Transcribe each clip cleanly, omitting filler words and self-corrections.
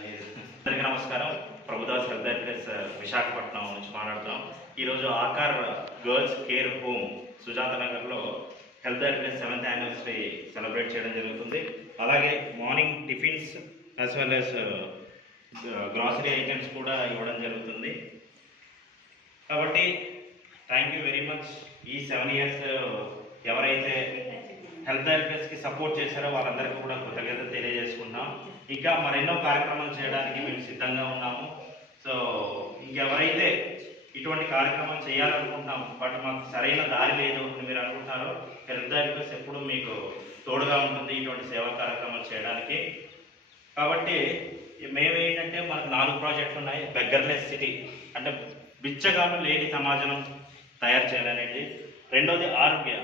అందరికీ నమస్కారం. Prabhudas health address Visakhapatnam నుంచి మాట్లాడుతున్నాం. ఈరోజు Aakar girls care home Sujatha నగర్లో health address 7th anniversary celebrate చేయడం జరుగుతుంది. అలాగే morning tiffins as well as grocery items కూడా ఇవ్వడం జరుగుతుంది. కాబట్టి థ్యాంక్ యూ వెరీ మచ్. ఈ 7 years ఎవరైతే హెల్త్ అడ్రస్కి సపోర్ట్ చేశారో వాళ్ళందరికీ కూడా కృతజ్ఞతలు తెలియజేసుకుంటున్నాం. ఇంకా మరెన్నో కార్యక్రమాలు చేయడానికి మేము సిద్ధంగా ఉన్నాము. సో ఇంకెవరైతే ఇటువంటి కార్యక్రమాలు చేయాలనుకుంటున్నాం బట్ మాకు సరైన దారి లేదు అని మీరు అనుకుంటున్నారో హెల్త్ అడ్రస్ ఎప్పుడు మీకు తోడుగా ఉంటుంది ఇటువంటి సేవా కార్యక్రమాలు చేయడానికి. కాబట్టి మేమేంటంటే మనకు 4 ప్రాజెక్టులు ఉన్నాయి. బెగ్గర్లెస్ సిటీ అంటే బిచ్చగాను లేని సమాజం తయారు చేయాలనేది. రెండోది ఆరోగ్య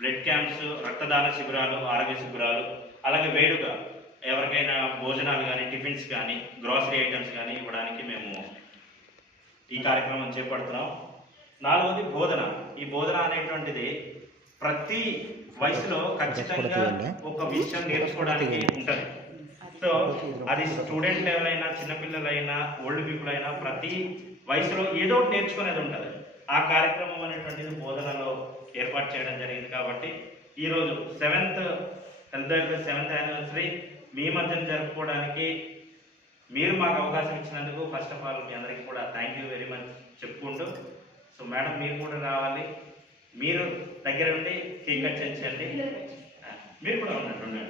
బ్లడ్ క్యాంప్స్, రక్తదాన శిబిరాలు, ఆరోగ్య శిబిరాలు, అలాగే వేడుగా ఎవరికైనా భోజనాలు కానీ టిఫిన్స్ కానీ గ్రాసరీ ఐటమ్స్ కానీ ఇవ్వడానికి మేము ఈ కార్యక్రమం చేపడుతున్నాం. 4వది బోధన. ఈ బోధన అనేటువంటిది ప్రతి వయసులో ఖచ్చితంగా ఒక విషయం నేర్చుకోవడానికి ఉంటుంది. సో అది స్టూడెంట్ లెవెల్ అయినా చిన్నపిల్లలైనా ఓల్డ్ పీపుల్ అయినా ప్రతి వయసులో ఏదో ఒకటి నేర్చుకునేది ఉంటుంది. ఆ కార్యక్రమం అనేటువంటిది బోధనలో ఏర్పాటు చేయడం జరిగింది. కాబట్టి ఈరోజు 7th health address 7th anniversary మీ మధ్యన జరుపుకోవడానికి మీరు మాకు అవకాశం ఇచ్చినందుకు ఫస్ట్ ఆఫ్ ఆల్ మీ అందరికీ కూడా థ్యాంక్ యూ వెరీ మచ్ చెప్పుకుంటూ, సో మేడం మీరు కూడా రావాలి, మీరు దగ్గర ఉండి కేక్ కట్ చేయండి, మీరు కూడా ఉండండి.